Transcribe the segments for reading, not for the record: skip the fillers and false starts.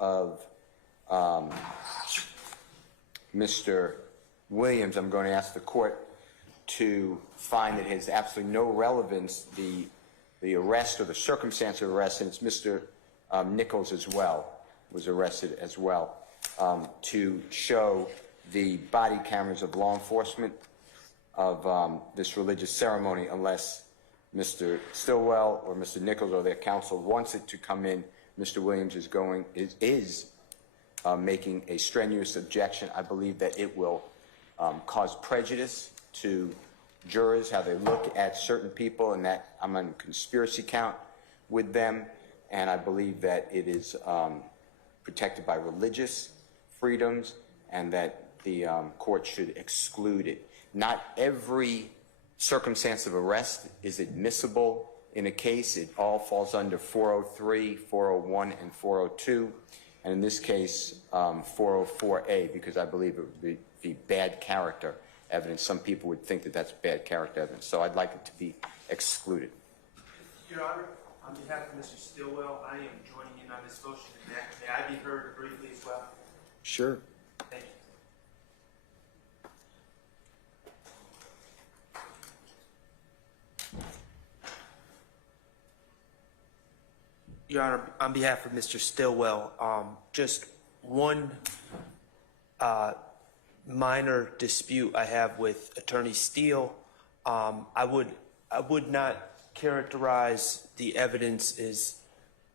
of Mr. Williams, I'm going to ask the court to find that it has absolutely no relevance, the arrest or the circumstance of arrest, and it's Mr. Nichols as well, was arrested as well, to show the body cameras of law enforcement of this religious ceremony, unless Mr. Stillwell or Mr. Nichols or their counsel wants it to come in. Mr. Williams is making a strenuous objection. I believe that it will cause prejudice to jurors, how they look at certain people, and that I'm on conspiracy count with them, and I believe that it is protected by religious freedoms, and that the court should exclude it. Not every circumstance of arrest is admissible in a case. It all falls under 403, 401, and 402, and in this case, 404A, because I believe it would be bad character evidence. Some people would think that that's bad character evidence, so I'd like it to be excluded. Your Honor, on behalf of Mr. Stillwell, I am joining in on this motion. May I be heard briefly as well? Sure. Thank you. Your Honor, on behalf of Mr. Stillwell, just one minor dispute I have with Attorney Steele. I would not characterize the evidence as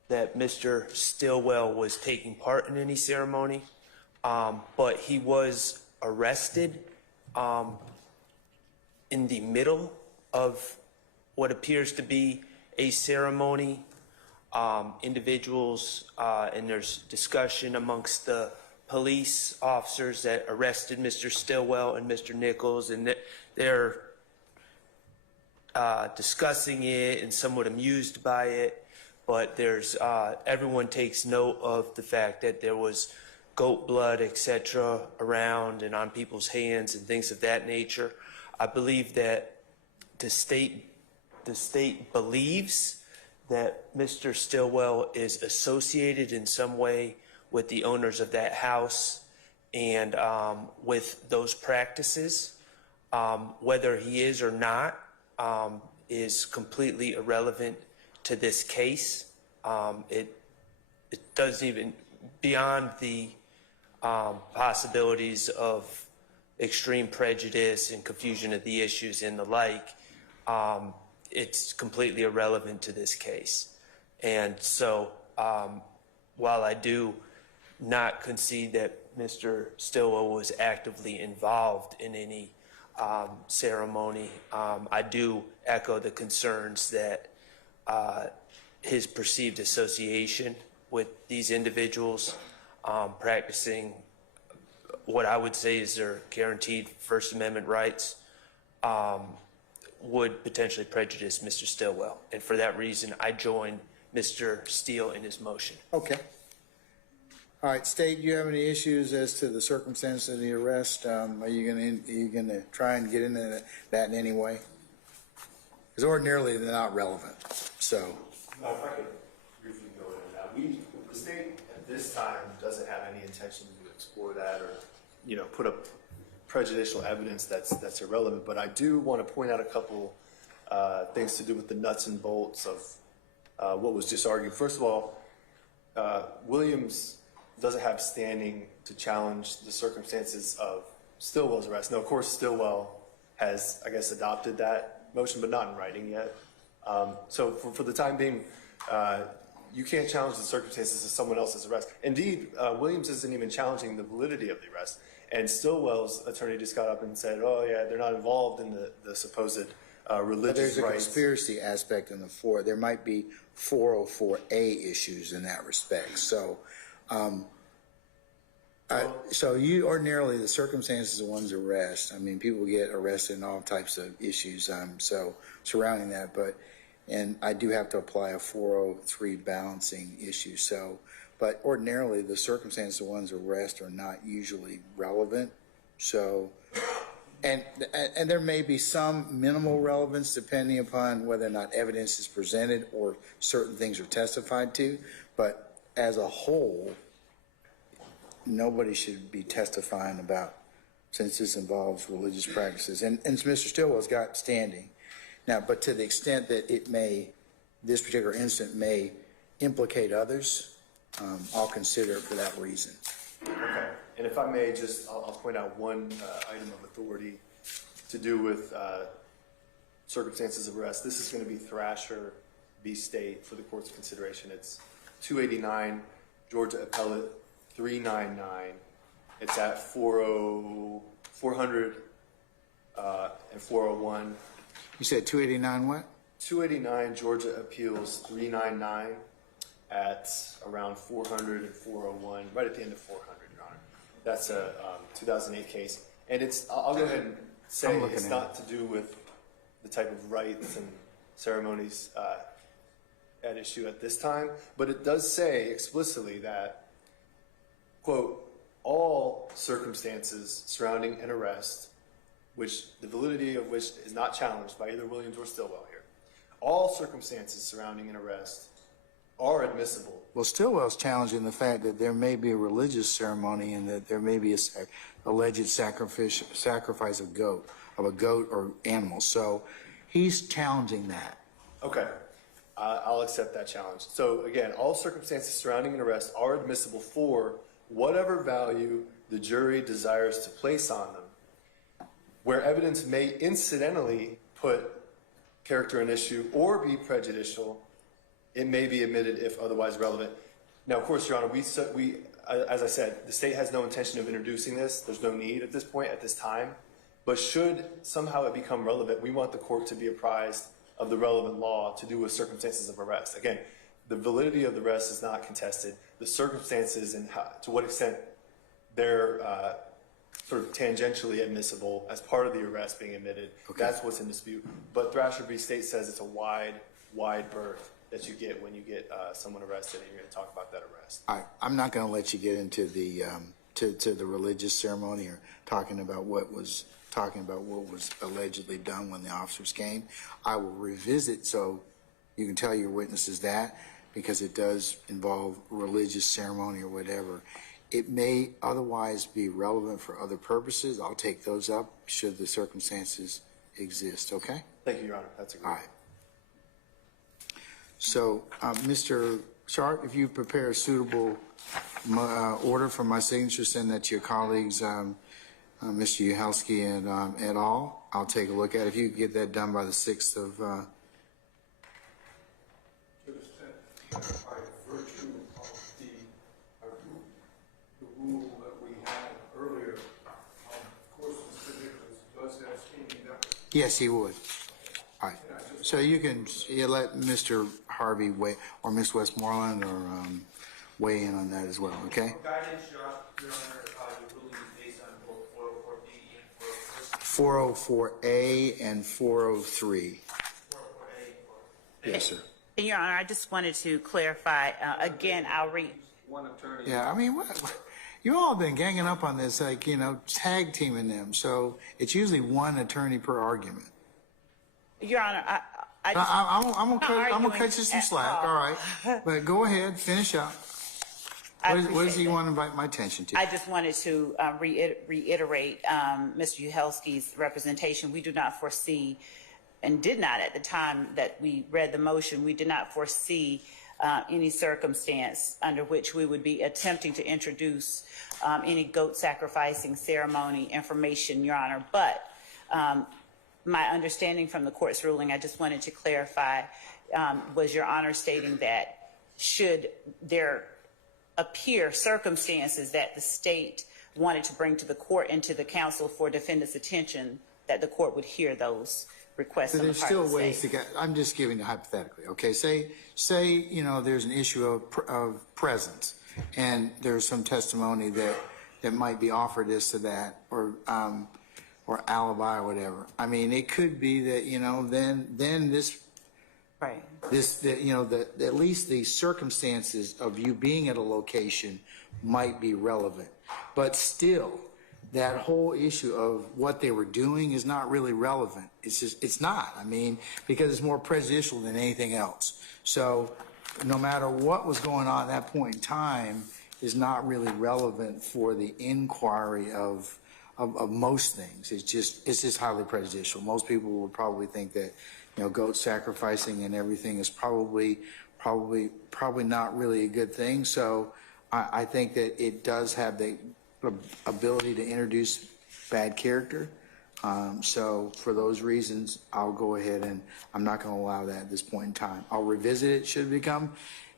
that Mr. Stillwell was taking part in any ceremony, but he was arrested in the middle of what appears to be a ceremony. Individuals, and there's discussion amongst the police officers that arrested Mr. Stillwell and Mr. Nichols, and they're discussing it and somewhat amused by it, but there's everyone takes note of the fact that there was goat blood, etc., around and on people's hands and things of that nature. I believe that the state believes that Mr. Stillwell is associated in some way with the owners of that house and with those practices. Whether he is or not is completely irrelevant to this case. It doesn't even, beyond the possibilities of extreme prejudice and confusion of the issues and the like, it's completely irrelevant to this case. And so while I do not concede that Mr. Stillwell was actively involved in any ceremony, I do echo the concerns that his perceived association with these individuals practicing what I would say is their guaranteed First Amendment rights would potentially prejudice Mr. Stillwell. And for that reason, I join Mr. Steele in his motion. Okay. All right, State, do you have any issues as to the circumstance of the arrest? Are you going to try and get into that in any way? Because ordinarily they're not relevant. So. If I could briefly go into that, the state at this time doesn't have any intention to explore that or, put up prejudicial evidence that's irrelevant. But I do want to point out a couple things to do with the nuts and bolts of what was just argued. First of all, Williams doesn't have standing to challenge the circumstances of Stillwell's arrest. Now, of course, Stillwell has, I guess, adopted that motion, but not in writing yet. So for the time being, you can't challenge the circumstances of someone else's arrest. Indeed, Williams isn't even challenging the validity of the arrest. And Stillwell's attorney just got up and said, oh, yeah, they're not involved in the supposed religious but there's a rights. conspiracy aspect in the there might be 404A issues in that respect. So, so you ordinarily, the circumstances of one's arrest, I mean, people get arrested in all types of issues, so surrounding that, and I do have to apply a 403 balancing issue. So, but ordinarily the circumstances of one's arrest are not usually relevant. So, and there may be some minimal relevance depending upon whether or not evidence is presented or certain things are testified to, but as a whole, nobody should be testifying about, since this involves religious practices. And Mr. Stillwell's got standing. Now, but to the extent that it may, this particular incident may implicate others, I'll consider it for that reason. Okay, and if I may, I'll point out one item of authority to do with circumstances of arrest. This is going to be Thrasher v. State for the court's consideration. It's 289 Georgia Appellate 399. It's at 400 and 401. You said 289 what? 289 Georgia Appeals 399 at around 400 and 401, right at the end of 400, Your Honor. That's a 2008 case. And I'll go ahead and say it's not to do with the type of rites and ceremonies at issue at this time, but it does say explicitly that, quote, all circumstances surrounding an arrest, which the validity of which is not challenged by either Williams or Stillwell here, all circumstances surrounding an arrest are admissible. Well, Stillwell's challenging the fact that there may be a religious ceremony and that there may be a alleged sacrifice of a goat or animal. So he's challenging that. Okay, I'll accept that challenge. So again, all circumstances surrounding an arrest are admissible for whatever value the jury desires to place on them. Where evidence may incidentally put character in issue or be prejudicial, it may be admitted if otherwise relevant. Now, of course, Your Honor, we as I said, the state has no intention of introducing this. There's no need at this point, at this time. But should somehow it become relevant, we want the court to be apprised of the relevant law to do with circumstances of arrest. Again, the validity of the arrest is not contested. The circumstances and to what extent they're sort of tangentially admissible as part of the arrest being admitted, that's what's in dispute. But Thrasher v. State says it's a wide berth that you get when you get someone arrested, and you're going to talk about that arrest. I'm not going to let you get into the to the religious ceremony or talking about what was allegedly done when the officers came. I will revisit so you can tell your witnesses that, because it does involve religious ceremony or whatever. It may otherwise be relevant for other purposes. I'll take those up should the circumstances exist, okay? Thank you, Your Honor. That's a great. All right. So, Mr. Sharp, if you prepare a suitable order for my signature, send that to your colleagues, Mr. Uhelski and et al. I'll take a look at it. If you could get that done by the 6th of... by virtue of the rule that we had earlier, of course, Mr. Nicholas does have standing up. Yes, he would. All right. So you let Mr. Harvey weigh, or Ms. Westmoreland, or weigh in on that as well, okay? Guidance, Your Honor, your ruling is based on both 404B and 404A and 403. 404A. Yes, sir. Your Honor, I just wanted to clarify, again, I'll read. One attorney. Yeah, I mean, you all been ganging up on this, like, tag teaming them. So it's usually one attorney per argument. Your Honor, I'm gonna cut you some slack. All right, but go ahead, finish up. What does he want to invite my attention to? I just wanted to reiterate Mr. Uhelski's representation. We do not foresee, and did not at the time that we read the motion, we did not foresee any circumstance under which we would be attempting to introduce any goat sacrificing ceremony information, Your Honor. But my understanding from the court's ruling, I just wanted to clarify, was Your Honor stating that should there appear circumstances that the state wanted to bring to the court and to the counsel for defendant's attention, that the court would hear those requests on the part of the state. There's still ways to get, I'm just giving you hypothetically, okay? Say there's an issue of presence, and there's some testimony that might be offered as to that, or alibi or whatever. I mean, it could be that, then this, Right. at least the circumstances of you being at a location might be relevant. But still, that whole issue of what they were doing is not really relevant. It's not. I mean, because it's more prejudicial than anything else. So no matter what was going on at that point in time, is not really relevant for the inquiry of most things. It's just highly prejudicial. Most people would probably think that, goat sacrificing and everything is probably not really a good thing. So I think that it does have the ability to introduce bad character. So for those reasons, I'll go ahead and I'm not going to allow that at this point in time. I'll revisit it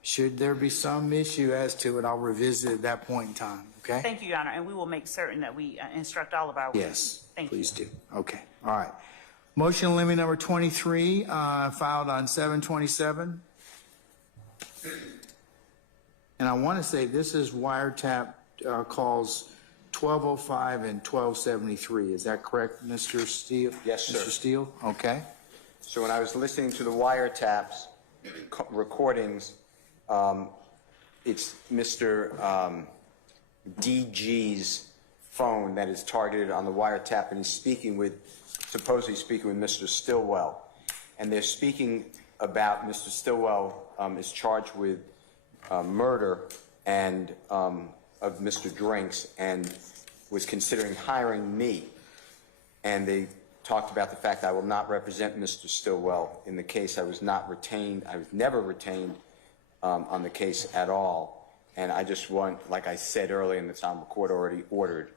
should there be some issue as to it, I'll revisit at that point in time, okay? Thank you, Your Honor, and we will make certain that we instruct all of our witnesses. Yes, Thank please you. do. Okay, all right. Motion limit number 23, filed on 7/27. And I want to say this is wiretap calls 1205 and 1273. Is that correct, Mr. Steele? Yes, sir. Mr. Steele? Okay. So when I was listening to the wiretaps recordings, it's Mr. DG's phone that is targeted on the wiretap, and he's supposedly speaking with Mr. Stillwell. And they're speaking about Mr. Stillwell is charged with murder and of Mr. Drinks, and was considering hiring me. And they talked about the fact I will not represent Mr. Stillwell in the case. I was not retained. I was never retained on the case at all. And I just want, like I said earlier, and it's on the court already ordered,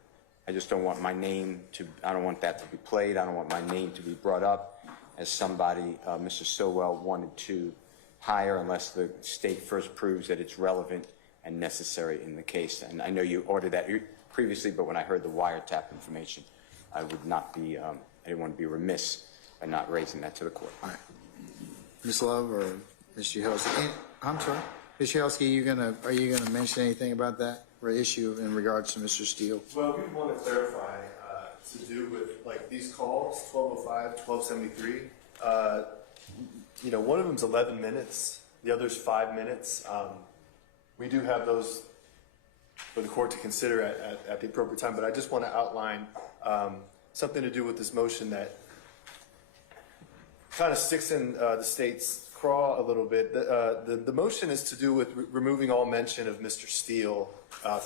I just don't want my name I don't want that to be played. I don't want my name to be brought up as somebody Mr. Stillwell wanted to hire unless the state first proves that it's relevant and necessary in the case. And I know you ordered that previously, but when I heard the wiretap information, I would not be, I didn't want to be remiss by not raising that to the court. All right. Ms. Love or Mr. Yelsey? I'm sorry. Ms. Yelsey, are you gonna mention anything about that or issue in regards to Mr. Steele? Well, we want to clarify to do with like these calls, 1205, 1273. One of them's 11 minutes, the other's 5 minutes. We do have those for the court to consider at the appropriate time, but I just want to outline something to do with this motion that kind of sticks in the state's craw a little bit. The motion is to do with removing all mention of Mr. Steele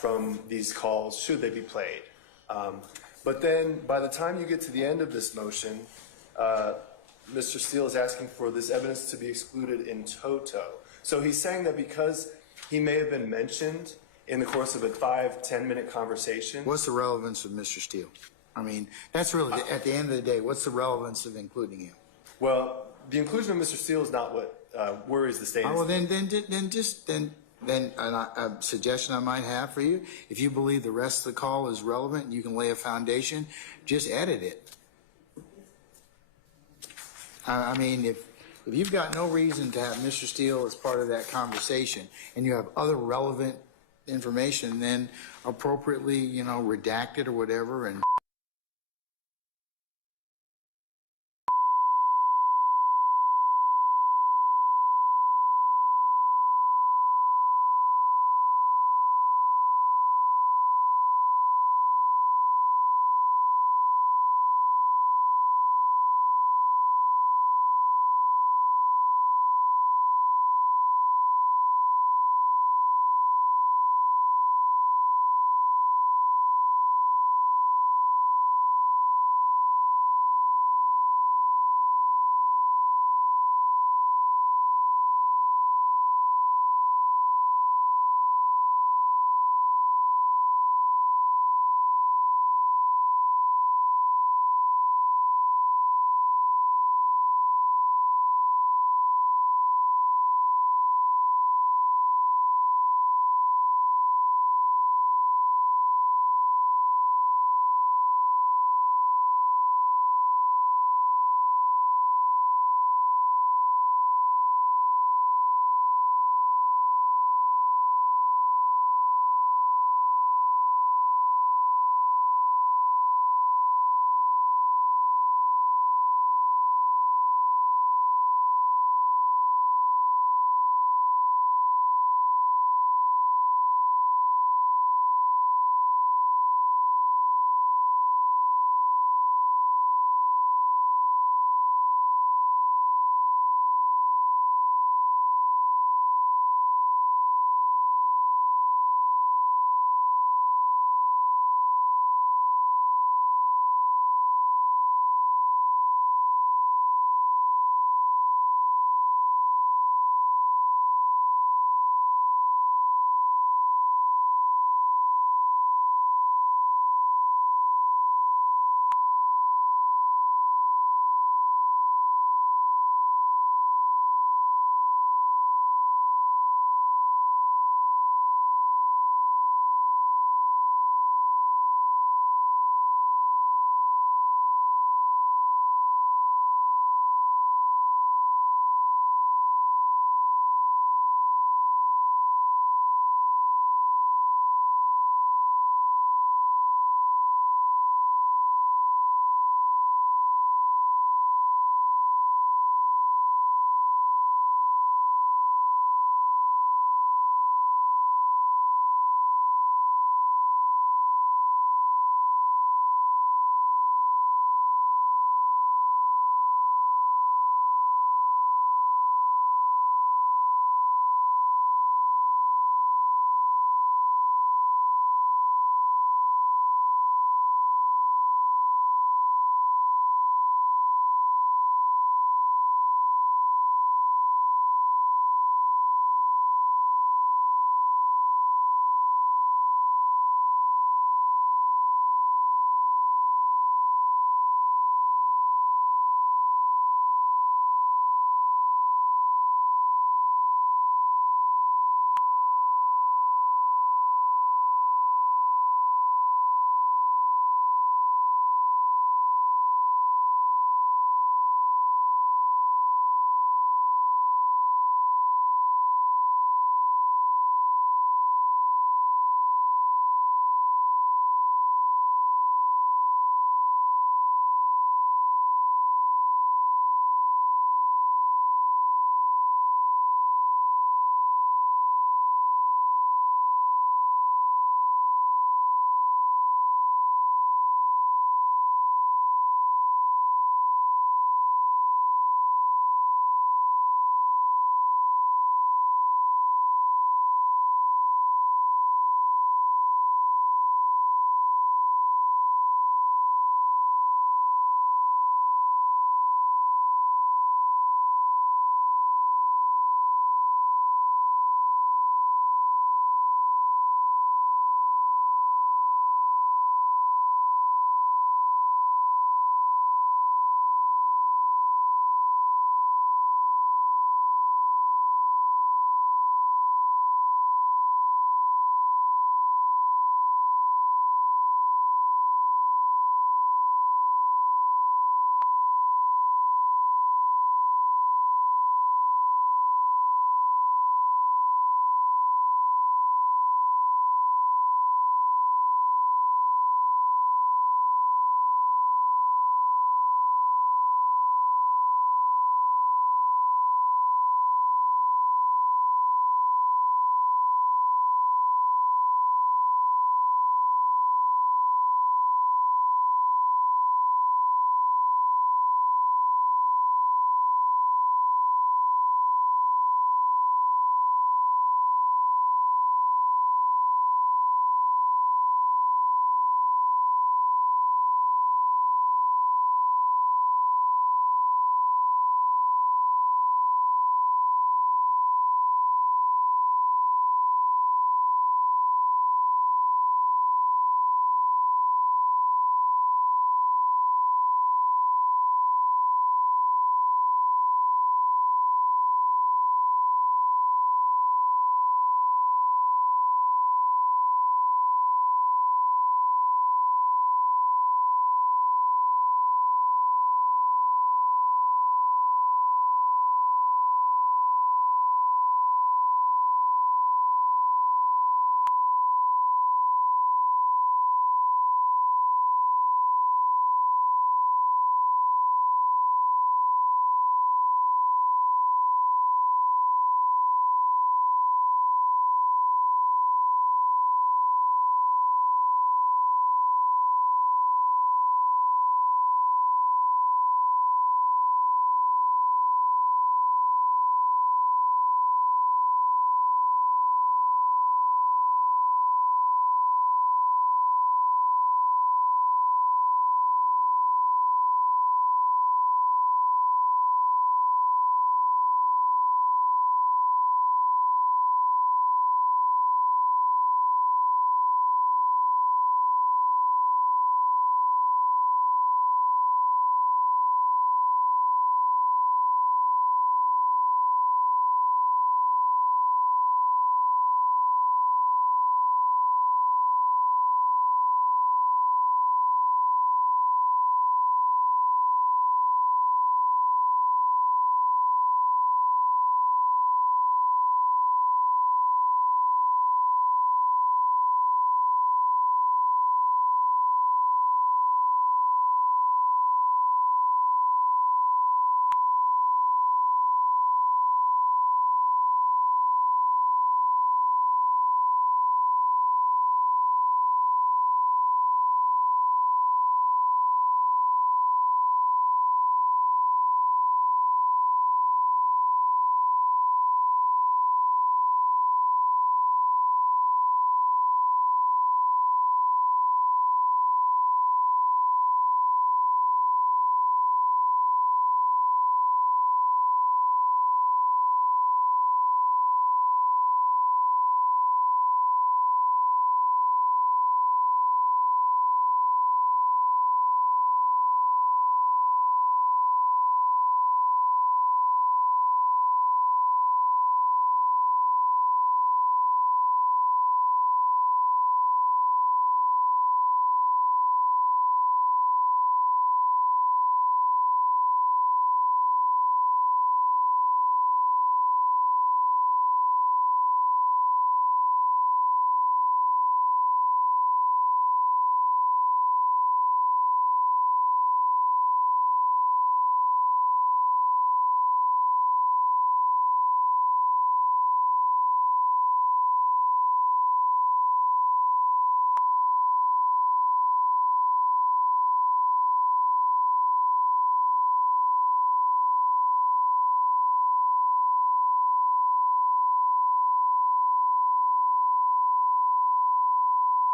from these calls, should they be played. But then by the time you get to the end of this motion, Mr. Steele is asking for this evidence to be excluded in toto. So he's saying that because he may have been mentioned in the course of a 5-10 minute conversation. What's the relevance of Mr. Steele? I mean, that's really, at the end of the day, what's the relevance of including him? Well, the inclusion of Mr. Steele is not what worries the state. Oh, well, then a suggestion I might have for you, if you believe the rest of the call is relevant and you can lay a foundation, just edit it. I mean, if you've got no reason to have Mr. Steele as part of that conversation and you have other relevant information, then appropriately, redact it or whatever and